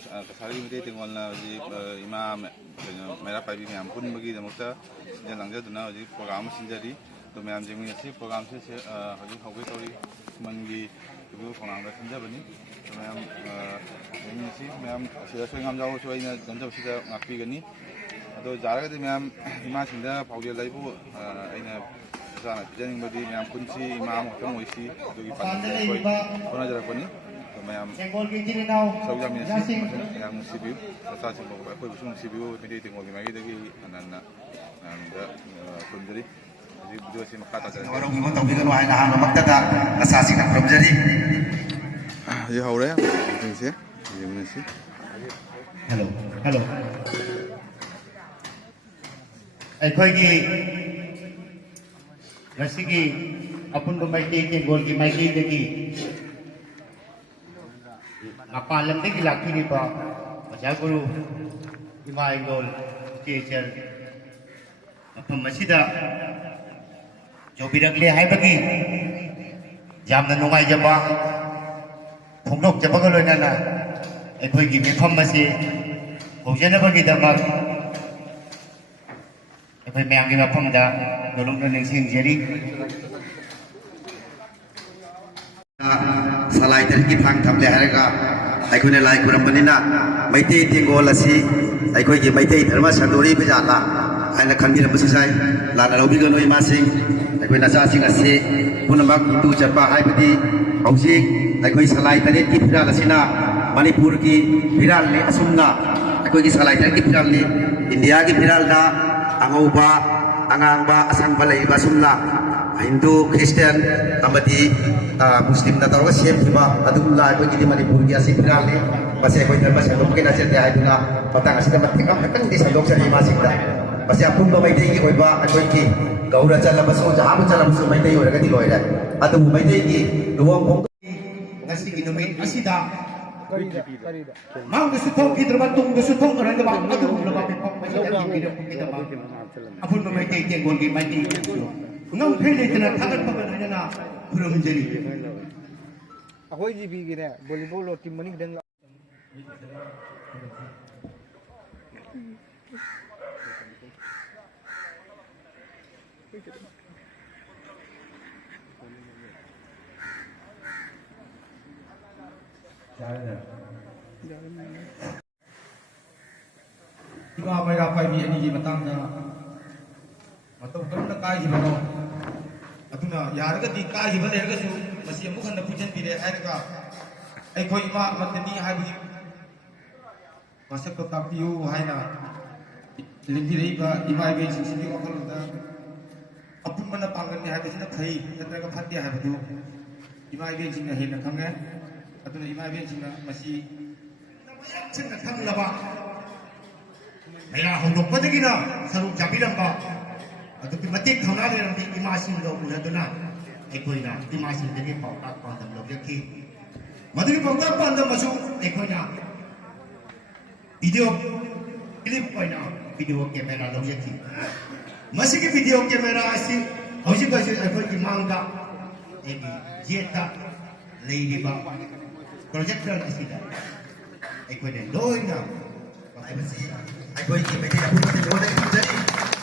kasari mite tingol na ji ima mera pai bi myam pun bagi damukta ya langja duna ji program sinjari to myam jemi si program se haji hobi tori mangi bu program da sinja bani to myam jemi si myam sida soingam jawo so ina janjab sida ngapi gani ado jara ga myam ima sinda paudi laibu aina sana pijaning badi myam punsi ima mo tong oisi to gi pan koi kona jara pani Mayam saujam ini yang sibiu, asal singkong apa busung sibiu, jadi tengok lagi lagi anak-anak anda pembeli, jadi dua si makat ada. Orang ibu tahu kan wahai nahan makat tak asal singkong pembeli. Ya haura ya, ini sih, ini sih. Hello, hello. Koi ki, nasi ki, apun pemain ki gol ki main ki deki. Apalam de gilaki ni pa baca guru imai gol kecer apa masih dah jo birak le hai bagi jam na nungai jaba phongdok jaba galoi na na ekhoi gi mekham masih hojana bagi damak ekhoi meang gi mekham da dolong ning sing jeri salai terki phang tham le harega aikone lai kuram banina maitei tingol asi aikoi gi maitei dharma sandori bijala aina khanbi ram sai lana robi ga noi ma sing aikoi na sa sing ase punamak hindu chapa haibadi hausi aikoi salai tare ki phiral asina manipur ki phiral le asumna aikoi gi salai tare ki phiral le india ki phiral na angauba angangba asangba lai ba sumna Hindu, Kristen, amati Muslim na taruh siapa cuma adu mulai aku jadi Manipur dia sih kenal ni, masih aku terima saya mungkin aja dia itu na patang asyik dapat tinggal, kan di sandok saya masih dah, masih apun bawa itu ini kau aku ini gaura jalan masuk jahat jalan masuk bawa itu orang kati kau ini, adu bawa itu ini luang pun ngasih minumin masih dah, mau gesutong kita berbatung gesutong orang tu bang adu luang pun masih dah hidup kita bang, apun bawa itu ini gol game itu. Nang pele tena thagat pagan na puram jeri akoi ji bi gine volleyball lo team mani deng tiba mereka pai bi ani ji matang na matau kamna kai ji bano aduna yarga di kai ji bale yarga su masi amu khanda pujan bi de aika ai khoi ma matni hai bi masak to tapiu haina lingki rei ba imai be sing sing okal da apun mana pangan ni hai be sina khai yatra ka phati hai bu imai be sing na he na khamge aduna imai be sing na masi sing na tham la ba mera hondok pa dagi na saruk jabiram ba Aduh, matik kau nak dalam imasin lo bulan tu nak, ekoi nak imasin jadi pautak pandang lo jadi, matik pautak pandang masuk ekoi nak video klip koi nak video kamera lo jadi, masih ke video kamera asyik, asyik asyik ekoi di mangga, ini jeta, lagi bang, projector asyik dah, ekoi dah loy nak, ekoi kita mesti apa pun kita boleh jadi.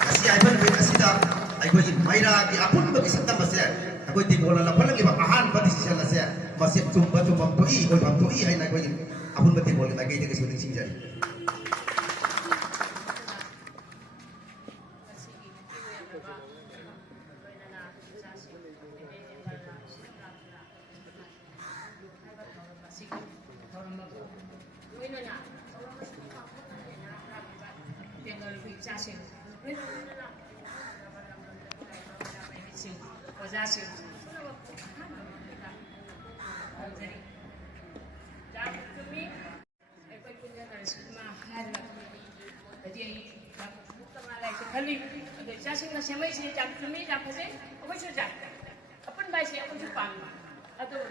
Asyik ayam ni asyik dah, aku ini Maira di apun bagi serta masih, aku ini bola lapan lagi bakahan pada sisi masih, masih cuma pui, kalau pui hai nak aku ini apun bagi bola lagi itu kesulitan sinjari.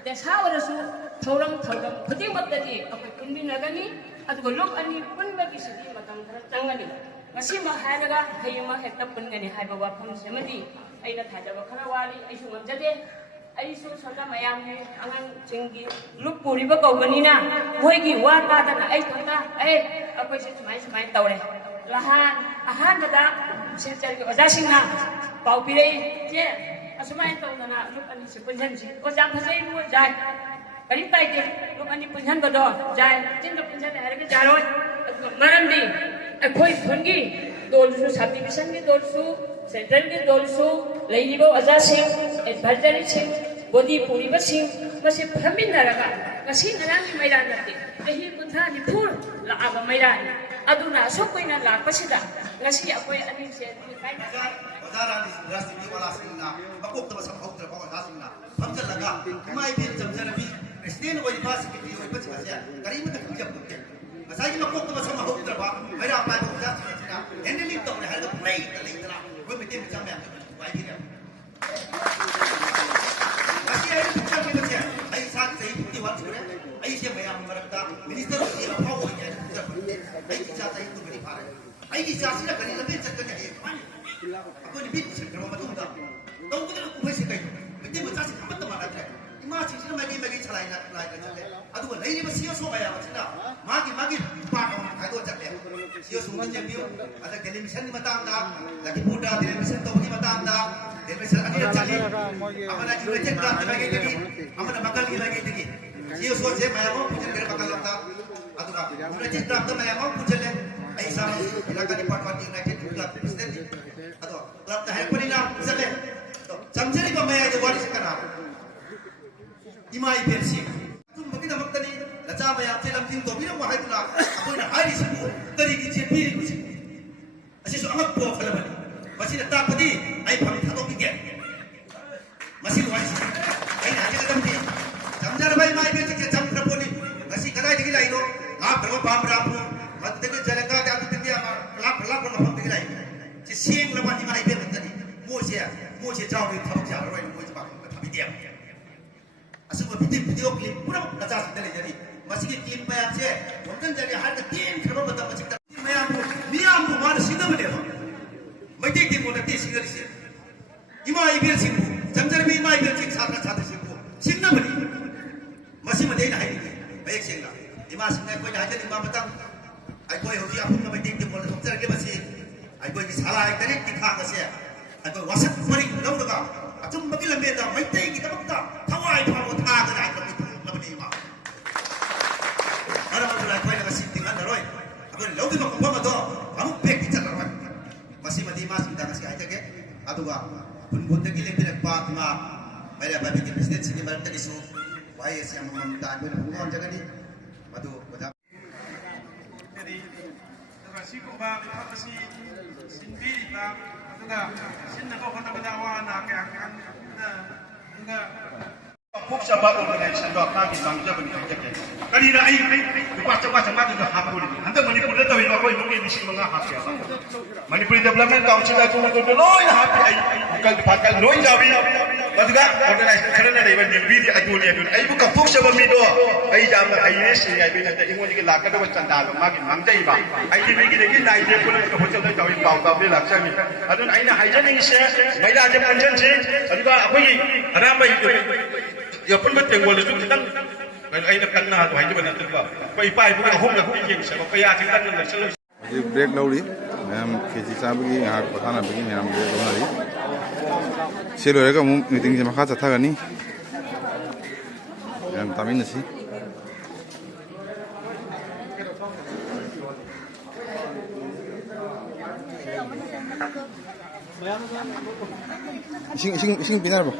Desa orang su thorang putih mata di apa kundi nagani, atau golok ani pun bagi sedih matang terangani. Masih mahal juga, hayuma hektar pun gani hai bawa pun semedi. Aina thada bakara wali, aisu ngamjade. ꯑꯩꯁꯨ ꯁꯣꯝꯗ ꯃꯌꯥꯝꯒꯤ ꯑꯉꯥꯡꯁꯤꯡꯒꯤ ꯂꯨꯞ ꯄꯨꯔꯤꯕ ꯀꯧꯕꯅꯤꯅ ꯃꯣꯏꯒꯤ ꯋꯥ ꯇꯥꯗꯅ ꯑꯩ ꯈꯛꯇ ꯑꯩꯈꯣꯏꯁꯦ ꯁꯨꯃꯥꯏꯅ ꯇꯧꯔꯦ ꯑꯍꯥꯟꯕꯗ ꯁꯤꯜꯆꯔꯒꯤ ꯑꯣꯖꯥꯁꯤꯡꯅ ꯄꯥꯎ ꯄꯤꯔꯛꯏ ꯏꯆꯦ ꯑꯁꯨꯃꯥꯏꯅ ꯇꯧꯗꯅ ꯂꯨꯞ ꯑꯅꯤꯁꯤ ꯄꯨꯟꯁꯤꯟꯁꯤ ꯑꯣꯖꯥ ꯐꯖꯩꯕꯨ ꯌꯥꯏ ꯀꯔꯤꯝ ꯀꯥꯏꯗꯦ ꯂꯨꯞ ꯑꯅꯤ ꯄꯨꯟꯁꯤꯟꯕꯗꯣ ꯌꯥꯏ ꯆꯤꯟꯗ ꯄꯨꯟꯁꯤꯜꯂꯦ ꯍꯥꯏꯔꯒ ꯌꯥꯔꯣꯏ ꯑꯗꯨꯒ ꯃꯔꯝꯗꯤ ꯑꯩꯈꯣꯏ ꯈꯨꯟꯒꯤ ꯗꯣꯜꯁꯨ ꯁꯕ ꯗꯤꯕꯤꯖꯟꯒꯤ ꯗꯣꯜꯁꯨ ꯁꯦꯟꯇ꯭ꯔꯦꯜꯒꯤ ꯗꯣꯜꯁꯨ ꯂꯩꯔꯤꯕ ꯑꯣꯖꯥꯁꯤꯡ ꯑꯦꯗꯚꯥꯏꯖꯔꯤꯁꯤꯡ ꯕꯣꯗꯤ ꯄꯨꯔꯤꯕꯁꯤꯡ ꯃꯁꯤ ꯐꯝꯃꯤꯟꯅꯔꯒ ꯉꯁꯤ ꯉꯔꯥꯡꯒꯤ ꯃꯩꯔꯥ ꯅꯠꯇꯦ ꯆꯍꯤ 30-40 ꯂꯥꯛꯑꯕ ꯃꯩꯔꯥꯅꯤ ꯑꯗꯨꯅ ꯑꯁꯨꯛ ꯀꯨꯏꯅ ꯂꯥꯛꯄꯁꯤꯗ ꯉꯁꯤ ꯑꯩꯈꯣꯏ ꯑꯅꯤꯁꯦ ꯑꯣꯖꯥꯔꯥꯅꯤ ꯔꯥꯖꯅꯤꯇꯤ ꯋꯥꯂꯥꯁꯤꯡꯅ ꯃꯀꯣꯛꯇ ꯁꯝꯍꯧꯗ꯭ꯔꯕ ꯑꯣꯖꯥꯁꯤꯡꯅ ꯐꯝꯖꯤꯜꯂꯒ ꯏꯃꯥ ꯏꯕꯦꯟ ꯆꯝꯖꯔꯕꯤ ꯄ꯭ꯔꯦꯁꯤꯗꯦꯟ ꯑꯣꯏꯕ ꯁꯦꯀ꯭ꯔꯦꯇꯔꯤ ꯑꯣꯏꯕꯁꯤꯡ ꯑꯁꯦ ꯀꯔꯤꯃꯠꯇ ꯈꯪꯖꯕ ꯉꯁꯥꯏꯒꯤ ꯃꯀꯣꯛꯇ ꯁꯝꯍꯧꯗ꯭ꯔꯕ ꯃꯩꯔꯥ ꯄꯥꯏꯕ ꯑꯣꯖꯥꯁꯤꯡ ꯑꯁꯤꯅ ꯍꯦꯟꯗꯂꯤꯡ ꯇꯧꯔꯦ ꯍꯥꯏꯔꯒ ꯄꯨꯔꯩꯗ ꯂꯩꯗꯅ ꯑꯩꯈꯣꯏ ꯃꯩꯇꯩ ꯃꯆꯥ ꯃꯌꯥꯝꯁꯦ ꯋꯥꯏꯕꯤꯔꯦ ꯉꯁꯤ ꯑꯩꯅ ꯄꯨꯖꯔꯛꯂꯤꯕꯁꯦ ꯑꯩ ꯏꯁꯥꯒꯤ ꯆꯍꯤ 51 ꯁꯨꯔꯦ ꯑꯩꯁꯦ ꯃꯌꯥꯝ ꯃꯔꯛꯇ ꯃꯤꯅꯤꯁꯇꯔ ꯑꯣꯏꯕ ꯑꯐꯥꯎꯕ ꯑꯣꯏꯒꯦ ꯍꯥꯏꯅ ꯄꯨꯖꯔꯛꯄꯅꯤ ꯑꯩꯒꯤ ꯏꯆꯥ ꯆꯍꯤ 2 ꯐꯥꯔꯦ ꯑꯩꯒꯤ ꯏꯆꯥꯁꯤꯅ ꯀꯔꯤ ꯂꯝꯕꯤ ꯆꯠꯀꯅꯤ ꯍꯌꯦꯡ ꯀꯃꯥꯏꯅ ꯑꯩꯈꯣꯏꯅ ꯃꯤꯠ ꯎꯁꯤꯟꯈ꯭ꯔꯕ ꯃꯇꯨꯡꯗ ꯇꯧꯒꯗꯕ ꯀꯨꯝꯍꯩꯁꯤ ꯀꯩꯅꯣ ꯃꯩꯇꯩ ꯃꯆꯥꯁꯤꯡ ꯑꯃꯠꯇ ꯃꯥꯟꯅꯗ꯭ꯔꯦ ꯏꯃꯥꯁꯤꯡꯁꯤꯅ ꯃꯥꯏꯀꯩ ꯂꯥꯏꯅ ꯆꯠꯂꯦ ꯑꯗꯨꯒ ꯂꯩꯔꯤꯕ ꯁꯤꯑꯣꯁꯣ ꯃꯌꯥꯝ ꯑꯁꯤꯅ ꯃꯥꯒꯤ ꯄꯥꯔꯠ ꯑꯃ ꯈꯥꯏꯗꯣꯛꯑ ꯆꯠꯂꯦ ꯁꯤꯑꯣꯁꯣꯒꯤ ꯆꯦꯝꯄꯤꯌꯣ ꯑꯗ ꯇꯦꯂꯤꯚꯤꯖꯟꯒꯤ ꯃꯇꯥꯡꯗ ꯂꯛꯈꯤꯄꯨꯔꯗ ꯇꯦꯂꯤꯚꯤꯖꯟ ꯇꯧꯕꯒꯤ ꯃꯇꯥꯡꯗ ꯇꯦꯂꯤꯚꯤꯖꯟ ꯑꯅꯤꯔꯛ ꯆꯠꯂꯤ ꯑꯃꯅ ꯌꯨꯅꯥꯏꯇꯦꯗ ꯀ꯭ꯂꯕꯀꯤ ꯃꯥꯏꯀꯩꯗꯒꯤ ꯑꯃꯅ ꯃꯀꯜꯒꯤ ꯃꯥꯏꯀꯩꯗꯒꯤ ꯁꯤꯑꯣꯁꯣꯁꯦ ꯃꯌꯥꯝ ꯑꯃ ꯄꯨꯟꯁꯤꯟꯈ꯭ꯔꯦ ꯃꯀꯜꯂꯣꯝꯗ ꯑꯗꯨꯒ ꯌꯨꯅꯥꯏꯇꯦꯗ ꯀ꯭ꯂꯕꯇ ꯃꯌꯥꯝ ꯑꯃ ꯄꯨꯟꯁꯤꯜꯂꯦ ꯑꯩ ꯏꯁꯥꯃꯛ ꯏꯂꯥꯀꯥ ꯗꯤꯄꯥꯔꯠꯃꯦꯟꯠ ꯌꯨꯅꯥꯏꯇꯦꯗ ꯀ꯭ꯂꯕ ꯄ꯭ꯔꯦꯁꯤꯗꯦꯟꯠꯅꯤ ꯑꯗꯣ ꯀ꯭ꯂꯕꯇ ꯍꯥꯏꯔꯛꯄꯅꯤꯅ ꯆꯠꯂꯦ ꯆꯝꯖꯔꯤꯕ ꯃꯌꯥꯏꯗ ꯋꯥꯔꯤꯁꯤ ꯀꯅꯥꯅꯣ ꯏꯃꯥ ꯏꯕꯦꯟꯁꯤꯡ ꯑꯆꯨꯝꯕꯒꯤꯗꯃꯛꯇꯅꯤ ꯅꯆꯥ ꯃꯌꯥꯝꯁꯦ ꯂꯝꯖꯤꯡ ꯇꯧꯕꯤꯔꯝꯃꯣ ꯍꯥꯏꯗꯨꯅ ꯑꯩꯈꯣꯏꯅ ꯍꯥꯏꯔꯤꯁꯤꯕꯨ ꯀꯔꯤꯒꯤ ꯆꯦꯟꯕꯤꯔꯤꯕꯁꯤ ꯑꯁꯤꯁꯨ ꯑꯉꯛꯄ ꯋꯥꯈꯜ ꯑꯃꯅꯤ ꯃꯁꯤꯅ ꯇꯥꯛꯄꯗꯤ ꯑꯩ ꯐꯝ ꯊꯥꯗꯣꯛꯄꯤꯒꯦ ꯃꯁꯤꯒꯤ ꯋꯥꯔꯤꯁꯤ ꯑꯩꯅ ꯍꯥꯏꯖꯒꯗꯕꯗꯤ ꯆꯝꯖꯔꯕ ꯏꯃꯥ ꯏꯕꯦꯟꯁꯤꯡꯁꯦ ꯆꯝꯈ꯭ꯔ ꯄꯣꯠꯅꯤ ꯉꯁꯤ ꯀꯗꯥꯏꯗꯒꯤ ꯂꯥꯛꯏꯅꯣ ꯂꯥꯞꯈ꯭ꯔꯕ ꯕꯥꯝꯕ꯭ꯔꯥꯄꯨꯔ ꯃꯗꯨꯗꯒꯤ ꯖꯂꯒꯥꯗ ꯑꯗꯨꯗꯒꯤ ꯂꯥꯞꯄ ꯃꯐꯝꯗꯒꯤ ꯂꯥꯛꯏ ꯁꯤ ꯁꯦꯡꯂꯕ ꯏꯃꯥ ꯏꯕꯦꯟ ꯉꯥꯛꯇꯅꯤ ꯃꯣꯏꯁꯦ ꯆꯥꯎꯕꯒꯤ ꯊꯕꯛ ꯌꯥꯔꯔꯣꯏꯅ ꯃꯣꯏꯁꯦ ꯄꯥꯛꯊꯣꯛꯄ ꯊꯥꯕꯤꯗꯦꯕ ꯑꯁꯨꯝꯕ ꯚꯤꯗꯤꯑꯣ ꯀ꯭ꯂꯤꯞ ꯄꯨꯝꯅꯃꯛ ꯅꯆꯥꯁꯤꯡꯗ ꯂꯩꯖꯔꯤ ꯃꯁꯤꯒꯤ ꯀ꯭ꯂꯤꯞ ꯃꯌꯥꯝꯁꯦ ꯈꯣꯝꯖꯤꯟꯖꯔꯤ ꯍꯥꯏꯔꯒ ꯇꯦꯟꯈ꯭ꯔꯕ ꯃꯇꯝ ꯑꯁꯤꯗ ꯃꯤꯌꯥꯝꯕꯨ ꯃꯥꯅ ꯁꯤꯡꯅꯕꯅꯦꯕ ꯃꯩꯇꯩ ꯇꯦꯡꯀꯣ ꯅꯠꯇꯦ ꯁꯤꯡꯅꯔꯤꯁꯦ ꯏꯃꯥ ꯏꯕꯦꯟꯁꯤꯡꯕꯨ ꯆꯝꯖꯔꯕꯤ ꯏꯃꯥ ꯏꯕꯦꯟꯁꯤꯡ ꯁꯥꯇ꯭ꯔ ꯁꯥꯇ꯭ꯔꯁꯤꯡꯕꯨ ꯁꯤꯡꯅꯕꯅꯤ ꯃꯁꯤꯃꯗꯤ ꯑꯩꯅ ꯍꯥꯏꯅꯤꯡꯉꯤ ꯃꯌꯦꯛ ꯁꯦꯡꯅ ꯏꯃꯥꯁꯤꯡꯅ ꯑꯩꯈꯣꯏꯅ ꯍꯥꯏꯖꯅꯤꯡꯕ ꯃꯇꯝ ꯑꯩꯈꯣꯏ ꯍꯧꯖꯤꯛ ꯑꯄꯨꯟꯕ ꯃꯩꯇꯩ ꯇꯦꯡꯀꯣꯜꯗ ꯊꯣꯛꯆꯔꯒꯦ ꯃꯁꯤ ꯑꯩꯈꯣꯏꯒꯤ ꯁꯂꯥꯏ ꯇꯔꯦꯠꯀꯤ ꯊꯥꯡ ꯑꯁꯦ ꯑꯩꯈꯣꯏ ꯋꯥꯁꯛ ꯄꯔꯤꯡ ꯂꯧꯔꯒ ꯑꯆꯨꯝꯕꯒꯤ ꯂꯝꯕꯦꯟꯗ ꯃꯩꯇꯩꯒꯤꯗꯃꯛꯇ ꯊꯋꯥꯏ ꯐꯥꯎꯕ ꯊꯥꯒꯅ ꯍꯥꯏꯕ ꯊꯣꯛꯂꯕꯅꯤ ꯏꯃꯥ ꯃꯔꯝ ꯑꯗꯨꯅ ꯑꯩꯈꯣꯏꯅ ꯉꯁꯤ ꯇꯤꯡꯍꯜꯂꯔꯣꯏ ꯑꯩꯈꯣꯏꯅ ꯂꯧꯈꯤꯕ ꯈꯣꯡꯐꯝ ꯑꯗꯣ ꯑꯃꯨꯛ ꯕꯦꯛꯇꯤ ꯆꯠꯂꯔꯣꯏ ꯃꯁꯤꯃꯗꯤ ꯏꯃꯥꯁꯤꯡꯗ ꯉꯁꯤ ꯍꯥꯏꯖꯒꯦ ꯑꯗꯨꯒ ꯈꯨꯟ-ꯈꯨꯟꯗꯒꯤ ꯂꯦꯡꯕꯤꯔꯛꯄ ꯏꯃꯥ ꯃꯩꯔꯥ ꯄꯥꯏꯕꯤꯒꯤ ꯄ꯭ꯔꯦꯁꯤꯗꯦꯟꯠꯁꯤꯡꯒꯤ ꯃꯔꯛꯇꯒꯤꯁꯨ ꯋꯥꯍꯩ ꯑꯁꯤ ꯑꯃꯃꯝꯇ ꯑꯩꯈꯣꯏꯅ ꯐꯣꯡꯗꯣꯛꯍꯟꯖꯒꯅꯤ ꯃꯗꯨ ꯑꯣꯖꯥ ꯑꯁꯤꯒꯨꯝꯕ ꯃꯤꯐꯝ ꯑꯁꯤ ꯁꯤꯟꯕꯤꯔꯤꯕ ꯑꯗꯨꯒ ꯁꯤꯟꯅꯕ ꯍꯣꯠꯅꯕꯗ ꯑꯋꯥ ꯑꯅꯥ ꯀꯌꯥ ꯑꯗꯨꯒ ꯄꯣꯛꯆꯕ ꯑꯣꯔꯒꯅꯥꯏꯖꯦꯁꯟꯗꯣ ꯃꯥꯒꯤ ꯃꯥꯡꯖꯕꯅꯤ ꯍꯥꯏꯖꯒꯦ ꯀꯔꯤꯅ ꯑꯩ ꯂꯨꯄꯥ 500 ꯍꯥꯞꯄꯨꯔꯤꯅꯤ ꯍꯟꯗꯛ ꯃꯅꯤꯄꯨꯔꯗ ꯇꯧꯔꯤꯕ ꯑꯩꯈꯣꯏ ꯅꯨꯡꯒꯤ 5,000 ꯍꯥꯞꯄꯦꯕ ꯃꯅꯤꯄꯨꯔꯤ ꯗꯦꯕꯂꯞꯃꯦꯟꯠ ꯀꯥꯎꯟꯁꯤꯜ ꯑꯗꯨꯅ ꯂꯣꯏꯅ ꯍꯥꯞꯄꯤ ꯑꯩ ꯐꯥꯀꯜ ꯂꯣꯏ ꯌꯥꯎꯏ ꯃꯗꯨꯒ ꯑꯣꯔꯒꯅꯥꯏꯖꯦꯁꯟ ꯈꯔꯅ ꯂꯩꯕ ꯅꯤꯝꯕꯤꯗꯤ ꯑꯗꯨꯅꯤ ꯑꯩꯕꯨ ꯀꯞꯊꯣꯛꯆꯕ ꯃꯤꯗꯣ ꯑꯩ ꯌꯥꯝꯅ ꯍꯩꯔꯦ ꯁꯤꯡꯉꯦ ꯍꯥꯏꯕꯅꯤꯅ ꯑꯩꯉꯣꯟꯗꯒꯤ ꯂꯥꯛꯀꯗꯕ ꯆꯟꯗꯥꯗꯣ ꯃꯥꯒꯤ ꯃꯥꯡꯖꯩꯕ ꯑꯩꯗꯤ ꯃꯤꯒꯤꯗꯒꯤ ꯅꯥꯏꯗꯦ ꯄꯨꯜꯂꯒ ꯍꯣꯠꯆꯕ ꯇꯧꯏ ꯄꯥꯎ ꯇꯥꯕꯗꯤ ꯂꯥꯛꯆꯅꯤ ꯑꯗꯨꯅ ꯑꯩꯅ ꯍꯥꯏꯖꯅꯤꯡꯉꯤꯁꯦ ꯃꯩꯔꯥꯁꯦ ꯄꯨꯟꯁꯤꯟꯁꯤ ꯑꯗꯨꯒ ꯑꯩꯈꯣꯏꯒꯤ ꯑꯔꯥꯝꯕ ꯑꯄꯨꯟꯕ ꯇꯦꯡꯒꯣꯜꯗꯁꯨ ꯈꯤꯇꯪ ꯑꯩꯅ ꯀꯟꯅ ꯍꯥꯏꯖꯕ ꯅꯠꯇ꯭ꯔꯒ ꯑꯩꯈꯣꯏ ꯏꯄꯥ ꯏꯄꯨꯒꯤ ꯑꯍꯨꯝꯂꯛꯇꯤ ꯌꯦꯡꯁꯦꯕ ꯀꯌꯥꯁꯤ ꯀꯟꯅ ꯅꯛꯁꯜꯂꯣꯏ ꯍꯧꯖꯤꯛ ꯕ꯭ꯔꯦꯛ ꯂꯧꯔꯤ ꯃꯌꯥꯝ ꯈꯦꯆꯤ ꯆꯥꯕꯒꯤ ꯉꯥꯏꯍꯥꯛ ꯄꯣꯊꯥꯅꯕꯒꯤ ꯃꯌꯥꯝ ꯕ꯭ꯔꯦꯛ ꯂꯧꯅꯔꯤ ꯁꯤ ꯂꯣꯏꯔꯒ ꯑꯃꯨꯛ ꯃꯤꯇꯤꯡꯁꯦ ꯃꯈꯥ ꯆꯠꯊꯒꯅꯤ ꯃꯌꯥꯝ ꯇꯥꯃꯤꯟꯅꯁꯤ 이싱 비나르 봐.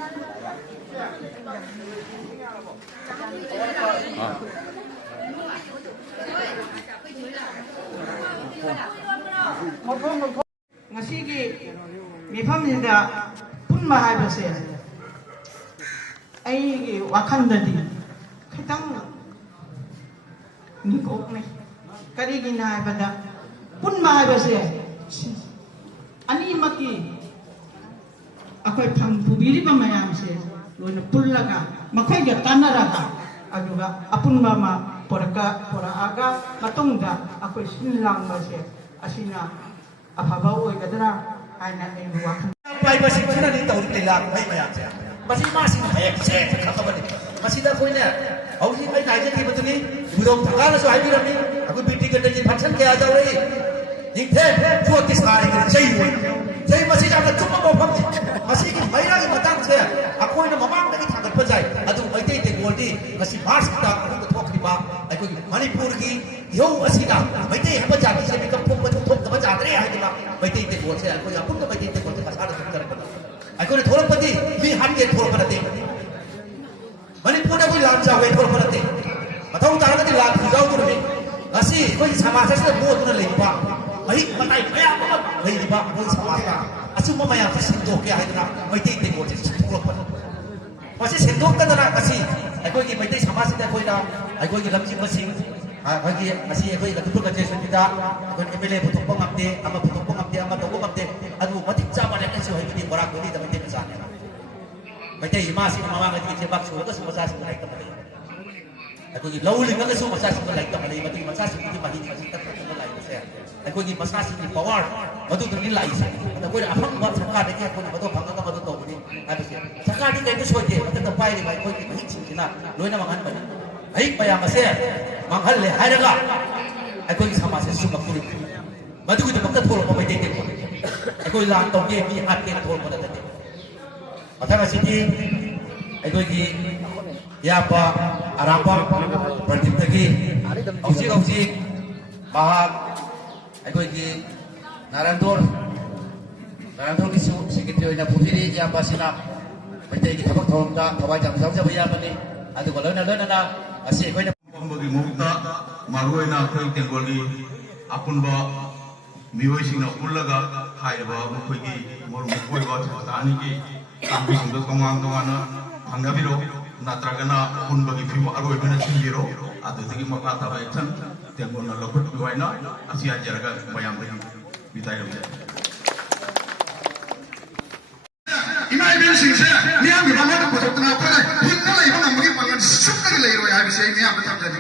ngasi기 mifamnida punma haibase aigi wakhandadi khitang nikokne karigi na haibada punma haibase ani maki akhoi phang pubiriba mayamse loina pullaga makhoi ga tanaraga aduga apunma ma poraaga matungda akhoi sinlang mase asina afaba oigadra aina ai wakhan pai basi chuna ni tawri te lak mai maya masih masih hayek seng khakabani masida koine hauji ai naije ki batuni budom thangala so haidi rami aku biti ke dajin function ke aja wei dikhe chuak ki sare ke jai wei jai masih jana chuma bo pham masih ki maira ki matang se akoi na mamang da ki thagat pa jai adu mai te te goldi masih mars ta ko thokri ba ai ko manipur ki yo asida mai te haba jati se bi kam thok ba thok ta ba jatre hai ba mai te te gol se ai ko ya pun ka mai te te gol ka sa da kar ba ai ko thorap pati mi han ke thorap pa te manipur da ko lam ja we thorap pa te mathau ta ga ti lam thu jau tu ni asi ko samaj se mo tu na le ba ai matai maya ba le ba ko samaj ka asuma maya ta sin do ke hai na mai te te gol se thorap pa masih sendok kan na kasi ai ko ki mai te samaj se ko da ai ko ki lam ji masing bagi masih aku ingat betul kerja kita kon MLA butuh pengabdi ama butuh pengabdi ama toko pengabdi aduh mati zaman yang sih ini berak ini tapi tidak bisa macam ini masih mama ngerti jebak sudah ke semua saya naik kembali aku ini lalu lingkungan ke semua saya naik kembali mati masa sih ini masih tetap naik saya aku ini masa sih ini power betul tu nilai sih aku ini apa buat sekarang ini aku ini betul bangga sama betul tahu ini habis ya sekarang ini itu soalnya betul tempat ini baik aku ini masih cina loh nama kan bani baik bayang saya manghal le hairaga aikoi samaj se sumak puri madu ku bakta thol ko mai dei ko aikoi lang tong ye mi hat ke thol ko da de mathang asiti aikoi gi ya pa arapa pradip tagi ausi bahag aikoi gi narandor ki secretary na putiri ya pa sina mai dei gi thabak thom da thawai jam jam ja ya mani adu ko lona na asi aikoi bagi mukta maroi na khoi tengoli apunba miwai singna ullaga khaiba mukoi gi mor mukoi ba thani gi tambi singdo tomang tomana hangabiro natragana apunba gi phimo aroi bana singiro adu tigi maka ta ba chan tengona lokut biwaina asia jaraga mayam ri bitai ram imai bin singse niam bi bama ko to na ko hinna lai bana magi pangan sukka lai ro ya bi sei niam ba tam jadi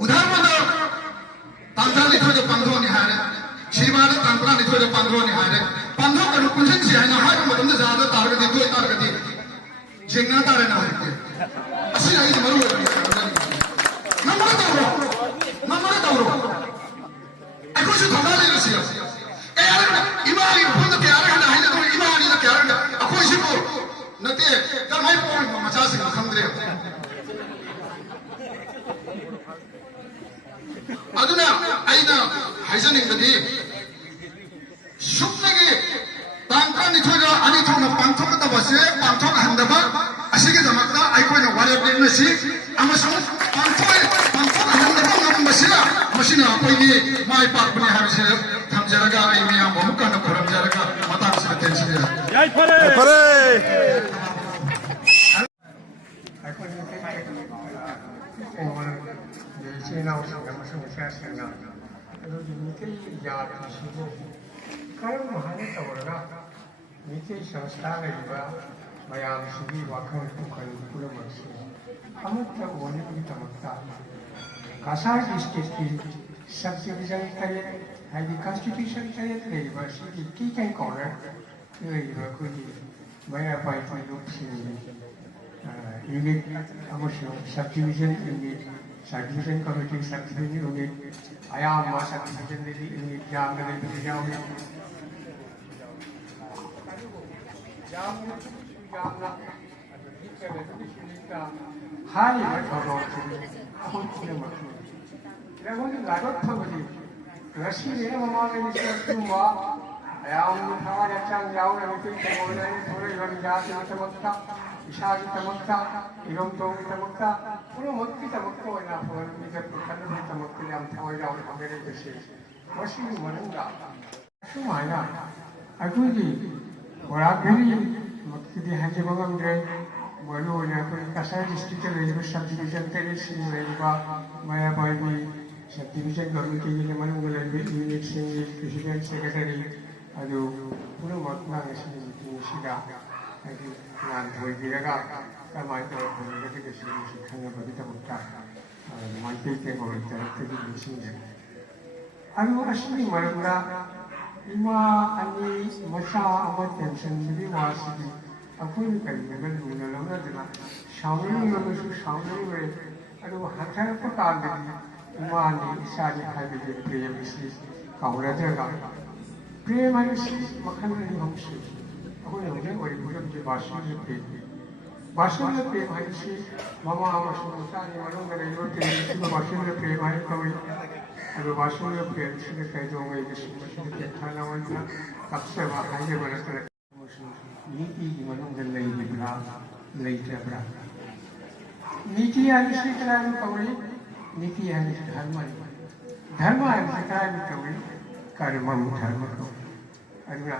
उदाहरण तांत्रा निथो जो पंद्रो नि हारे श्रीमान तांत्रा निथो जो पंद्रो नि हारे पंद्रो कनु कुंजन से आइना हाय मतम ने ज्यादा तारगति दो तारगति जिंगना तारे ना है असि आई मरु नमरे दौरो ako su thangale ni sia e ara imani phund ke ara na haina ko imani na ke ara ako si ko nate kar mai po macha sing khamdre aduna aina haisaning gadi shuknage tangka ni thoja ani thona pangthok ta base pangthok handaba asige damakta ai ko na wale bin si amasung pangthok handaba ngam basira masina ko ni mai pak bani habse thamjaraga ai mi am bamukka na koram jaraga mata se tension jai pare China was a fashion. The yard is kind of honey over mutation started by Mayam Sibi Wakan to Kulumas. Amata wanted to become a star. Kasar district subdivision had the constitution university key and corner. Maya by unit subdivision unit. Subdivision committee, subdivision unit, I am a subdivision unit, Jam 이사기 때문다 이런 동이 때문다 그런 어떻게 때문고 나 보는 이제 북한을 때문고 그냥 타워라고 하면 되지 무엇이 뭐는가 수마야 아구지 뭐라 그리 뭐그디 한지 먹음들 뭐로냐 그 가사 디스트릭에 이거 subdivision territory 레이바 마야 바이비 subdivision committee 만 걸을 유닛 생기 president secretary 아주 그런 것만 있으면 시가 ngàn tuổi gì đó các bạn tôi cũng có cái sự khăn vào cái tâm trạng mọi cái ngồi cái gì sinh nhật anh muốn xin đi mà ra Ima ani masa ama tension budi wasidi. Aku ni kali dengan dulu lama dina. Shawnari lama su shawnari ber. Aduh hantar apa kali ima ani isari kai budi priya misi kau raja. Priya misi makan ni hamsi. Aku ni mungkin orang bukan je basu je priya. Basu je priya misi mama ama su masa ni malam berayur priya misi basu je priya misi kau. Aduh basu je priya misi kai dong ini semua sudah thana wana kapsa bahaya berasal. Niti di mana lay libra, lay tabra. Niti yang sekarang kawin, niti yang dharma. Dharma yang sekarang kawin, karma dharma kawin. Aduh,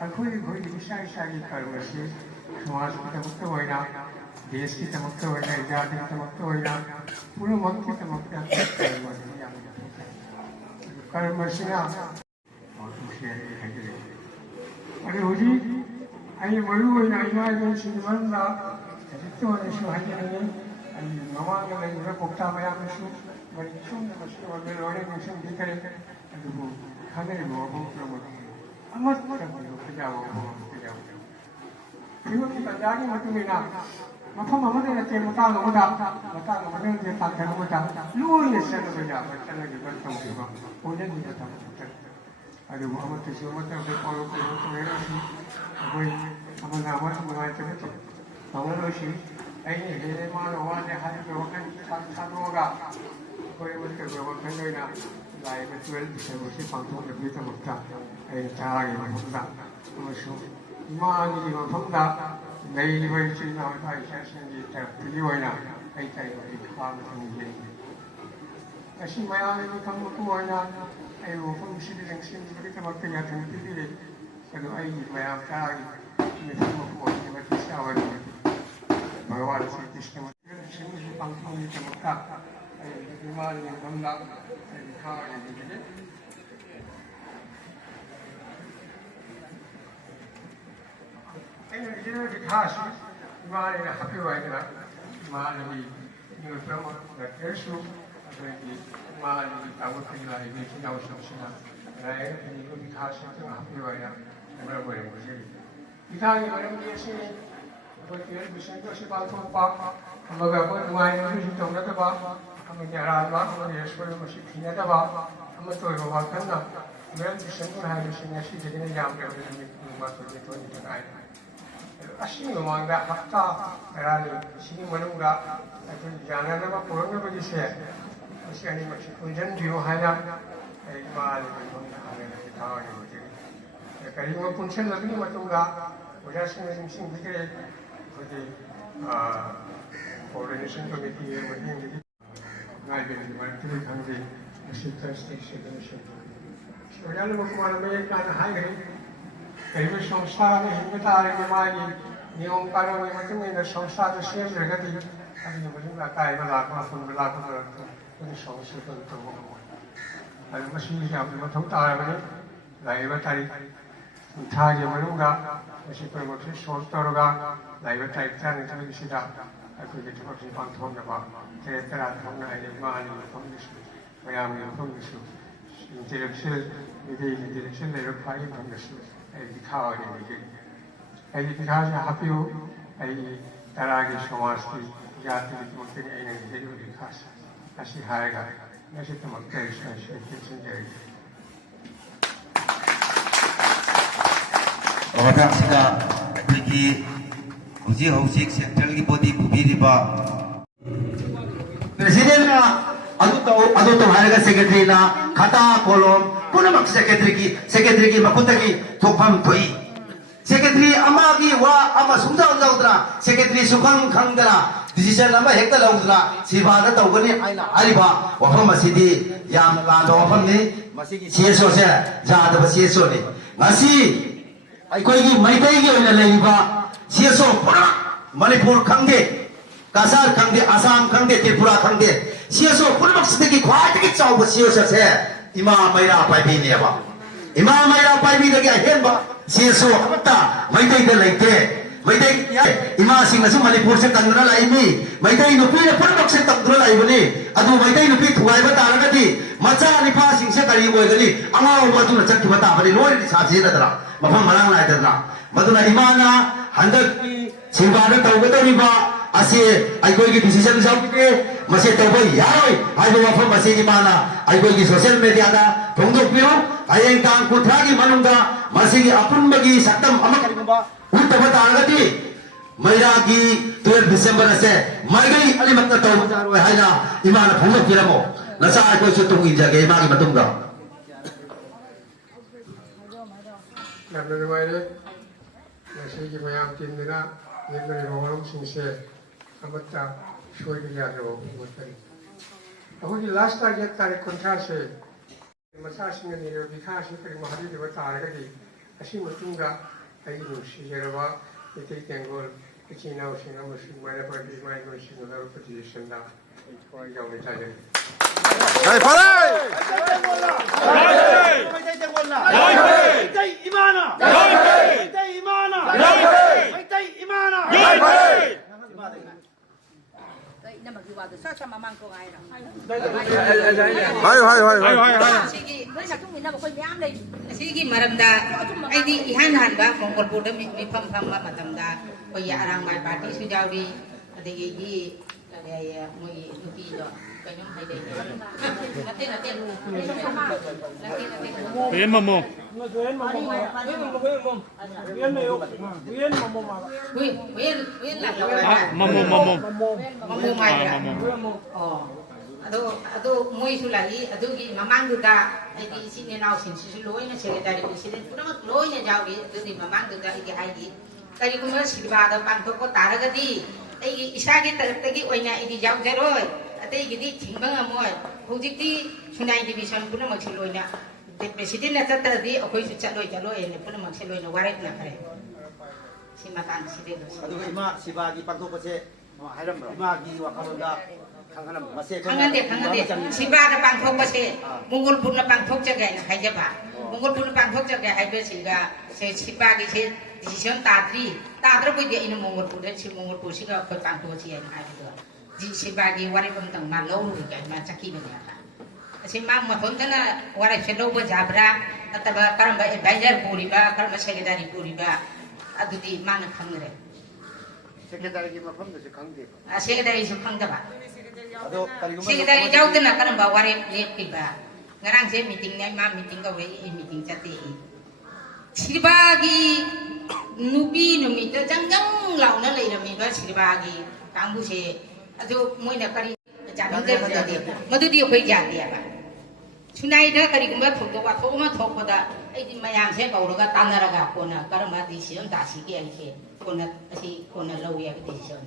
aku ini kau ini saya karma sih. Semasa kita mukta wina, desh kita mukta wina, jati kita mukta wina, puluh mak kita mukta karma sih yang karma sih na. Waktu saya ini. Aduh, uji. Ayo baru ini ayam ini mana? Itu orang suhaji ini. Ayo mama yang lagi berpokta bayar musuh, bericun musuh, berlori musuh dikari. Aduh, kami ini bawa promosi. Amat kami kerja bawa kerja. Ibu kita jadi macam ini. Maka mama dia nanti mata mama dia tak kena mata. Lu ni saya kerja, macam lagi bertemu juga. Punya dia tak. Aduh, mama tu semua tu berpolo tu merah. Aku apa nama semua itu betul. Kamu lusi, ini mana orang yang hari berwakan satu orang. Kau yang berwakan ni nak lain betul bisa bersih panggung lebih terbuka. Cara yang terbuka. Masuk. Mana ni terbuka. Lain bersih nak ada isu ni terpilih wina. Cari ikhwan sendiri. Asyik maya ni kamu tu wina. Ayo, fungsi yang sini mereka makan yang terpilih. Kalau ayah maya cari, ini semua buat ini macam siapa ni? Bawa si sistem sini si panggung ni terbuka. Lima ni gambar, kau ni jadi. Ini jadi dikhas. Lima ni nak happy way ni, lima ni ni promo nak kerja. Jadi lima ni tahu kerja ini kita usah usah. Raya ini pun dikhas itu happy way ni. Mereka boleh bersih. Kita ni orang biasa ni, berkira bersih tu si balkon pak, kami berapa rumah ini tu kita tu pak, kami jalan pak, kami esok masih kini tu pak, kami tu rumah kan na, mereka bersih tu hari bersih nasi jadi ni jam berapa ni rumah tu ni kan. Asyik rumah anda fakta, berani sini menunggu, itu jangan nama pulang apa kisah, masih ni masih kunjung jiwa hanya, malu kita tahu ni. Kali ini pun saya lagi macam dah, saya sing fikir, jadi coordination committee macam ni, naik dari mana tu kan di assistant station. Saya lalu macam mana kan high grade, kali ini संस्था में हिम्मत आ रही है हमारी नियम कानून में macam ni संस्था तो सेम रहेगा ती, अभी macam dah kaya berlaku, pun berlaku tu, ini संस्था tu terbuka. Ada masih yang macam tak ada ni, lagi bertari. Thagi menungga, masih promosi soalnya lain type kan itu bisa aku jadi promosi pantun apa, terus thongna ini mana ni promosi, bayam ni promosi, interaction dari pagi promosi, dikhawa ni, dikhawa happy ho, taragi somasti, jati itu mungkin ini jadi dikhas, masih harga, masih teman kerja sendiri. Orang sudah pergi uji hausik sentral ki body bubiri ba. Presiden na adu to harga secretary na khata kolom punamak secretary ki makuta ki thokpham thoi. Secretary ama ki wa ama sumjau jaudra secretary sukhang khangdra decision ama hekta laudra sibada tawgani aina ariba wafam asidi yam lando wafam ni masigi CSO se jada ba CSO ni masi अकोई Meitei की CSO पूरा Manipur खंगे Kasar खंगे Assam खंगे Tripura खंगे CSO पूरा की ख्वाई चाव CSO से इमा मैरा पाइबीनेबा इमा मैरा पाइबी हेनबा CSO Meitei लेते Maitai ima sing nasu Manipur se tangdura lai mi Maitai nupi na purmak se tangdura lai bani adu Maitai nupi thuai ba taragati macha nipa sing se kari boi gani angau madu na chakki bata bani loi ni sa je na dara mafam marang lai dara maduna imana handak simba na tawgadari ba ase aikoi gi decision saukite mase tawbai yaroi aibo mafam mase imana aikoi gi social media da thongdok piu ayeng tang kuthra gi manungda mase gi apun bagi saktam amakari ba उत्तम तांगती महिलागी 12 December से मरगई अलिमत तो जारो है ना इमान फंग किरमो नसा को सुतुंग इंजागे Imangi मतुंगा नबने वाले नसी की मयाम तीन दिन ये मेरे रोहन सिंह से अमृता शोई के जाते हो मुझे अब ये लास्ट तारीख कंट्रा से मसा सिंह ने जो दिखा से करीब महारी देव तारगती असी मतुंगा आई नुसिजरबा इतई तेंगोल इचिनाव सिंह मुसिंग मारे पर दिमाग में सिंह ना पोजीशन दा कोई जाओ चाहे Hey, Father! Sige maramda ay di ihanan ba kung kulpuda may pam matamda o yarang may party sujawi adigi di kaya mo inupido kanyang hay day natin Kuyen mo mo. kuyen lah Mamo. may oh ado moy sulai ado gi mamang duda ai di sini nau sin loi na secretary president pura mak loi na jawi ado di mamang duda gi hai di kari kuma silba da pang to ko taraga di ai gi isa gi tarap gi oina ai di jaw jaroi atai gi di thingbang amoy hojik di sunai division pura mak loi na president na tata di akoi su chaloi ne pura mak loi na warai na kare simakan side adu ima sibagi pagtopase imagi wakaronda Khangande sibada pangthok base mongol purna pangthok jaga na khaija ba mongol purna pangthok jaga haibe singa se sibagi se decision tadra pui dia ina mongol purna si mongol pur singa khoi pangthok si ai hai do ji sibagi wari pam tang ma lo ru ga ma chaki ba ya se ma ma thon kana wari se lo ba jabra ataba karamba advisor puri ba karamba secretary puri ba adudi mana khangre secretary की मफम से खंगे secretary su khangda ba secretary jautna karamba wari lepkiba ngarang se meeting nai ma meeting ka we meeting chate sibagi nubi numita jangjang launa leirami ba sibagi kangbu se adu moina kari janang de madudi khoi jati ba sunai da kari gumba thok wa thoma thok da ai di mayam se kauraga tanaraga kona karama decision da si ke ai se kona asi kona lawi ya decision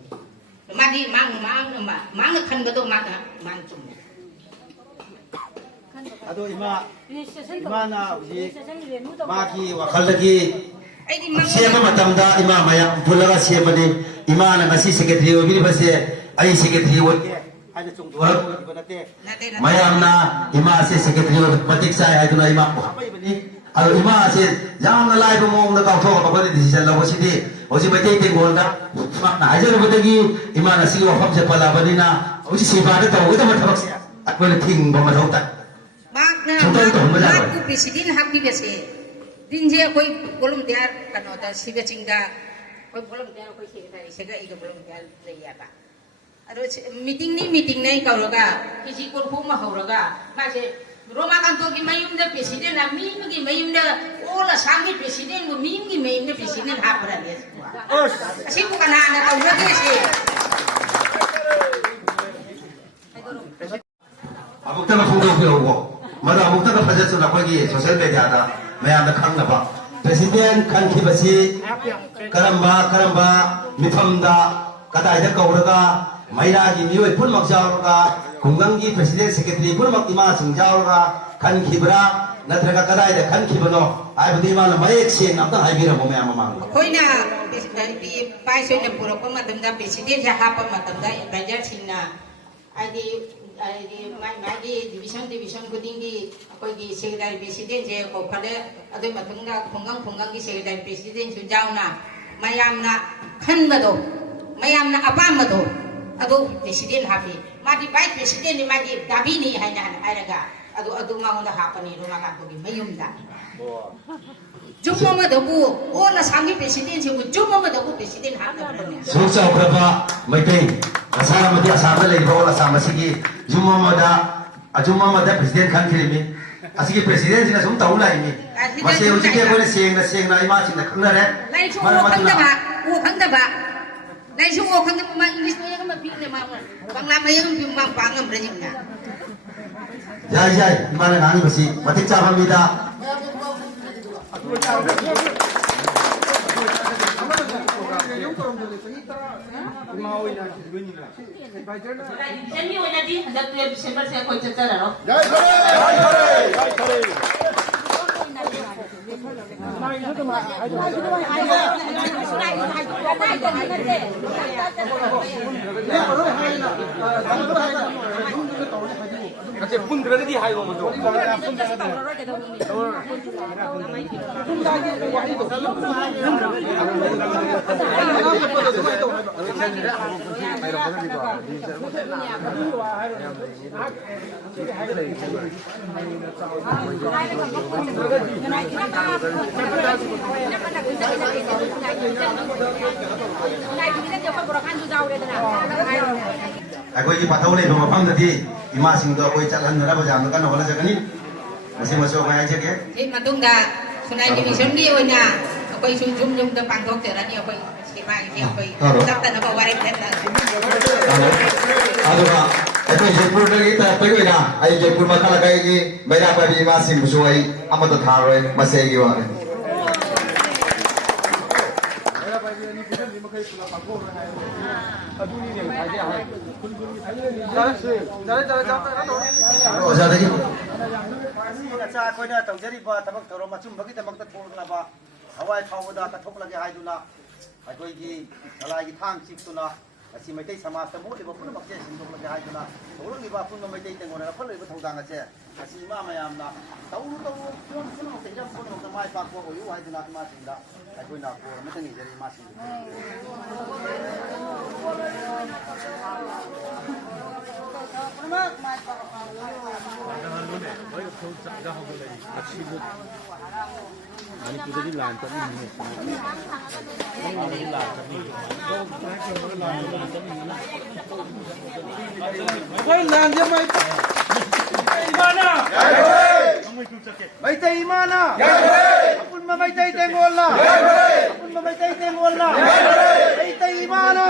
madi mang khan ba do man chum adu imana uji maki wakaldagi ai di mang sema matamda ima maya bulaga semani imana ngasi secretary obi base ai secretary wote aina chungdua banate mayamna ima se secretary matik sai haiduna ima bai bani alo ima se yamna lai bu mong na taw thok ba bani decision la wosidi hoji maitai tengol da na hajar bodagi ima na si wa pham se pala bani na hoji siba da taw da mathak se akole thing ba mathau ta Mak presiden happy bese dinje koi kolom tiar kanoda siga cingga koi kolom tiar koi siga iga kolom tiar leya ba ado meeting ni kauroga kisi korpu ma hauroga mase Roma kanto ki mayum da presiden na mi gi mayum da ola sangi presiden go mi gi mayum da presiden ha para les si bukan ana tau lagi sih amukta na phongdo phi ho mara amukta na phajat su na khoi social media da mayam da khang na ba president khan ki basi karamba mifam da kadai da kauraga maira gi mioi pun mak jauraga kungang gi president secretary pun mak ima sing jauraga khan khibra natraga kadai da khan khibano ai budi ma na mayek sen amta haibira mo mayam mang koina di paisoi na puro ko madam da presiden ja ha pa madam da advisor sinna ai di division kudingi koi gi secretary president je ko phale ade mathung da khongang gi secretary president ju jauna mayamna khanbado mayamna apamado adu president habi madi vice president ni madi dabini haina hairaga adu maunda hapani rumaga togi mayumda Jumma dabu ona sangi president sibu jumma dabu president hapna Susah berapa Maitai asal mati asal lagi bawa sama segi Jumma mada presiden kan kirimi asigi presiden sih nasum tahu lah ini masih uji dia boleh siang na ima sih nak kenal ya Lai chu wo khang da ba Lai chu wo khang da ma English ma yang ma pi ne ma Bangla ma yang pi ma pangam rajim na Jai mana nani masih mati cakap mida Jadi mana di hendak tu Desember saya kau cerita dah, Aku ini patau leh, bapak pam tadi lima sing tu aku jalan nara berjalan kan, orang jaga ni masih masuk main aja ke? Matung dah sunai di mission dia wanya aku isu jum depan dokter ni aku siapa ini aku dokter apa warik dokter Aduh pak, aku Jaipur lagi kita pergi na, ayo Jaipur makan lagi ni, bayar apa di masing musuhai, amat tu tharoy masih lagi wah. Oh, jadi. Acha koina tawjari ba tabak thoro machum bagi tabak ta thorna ba hawai thawda ka thok lagi haiduna akoi gi salai gi thang chik tuna asi maitai samas ta mu de ba pun makje sin thok lagi haiduna thoro ni ba pun maitai tengona phal le ba thawdang ache asi ma mayam na taw pun te jam pun ma mai pa ko yu haiduna ma sinda akoi na ko ma tangi jari ma sin Maitai imana apun ma maitai tengol na apun ma maitai tengol na maitai imana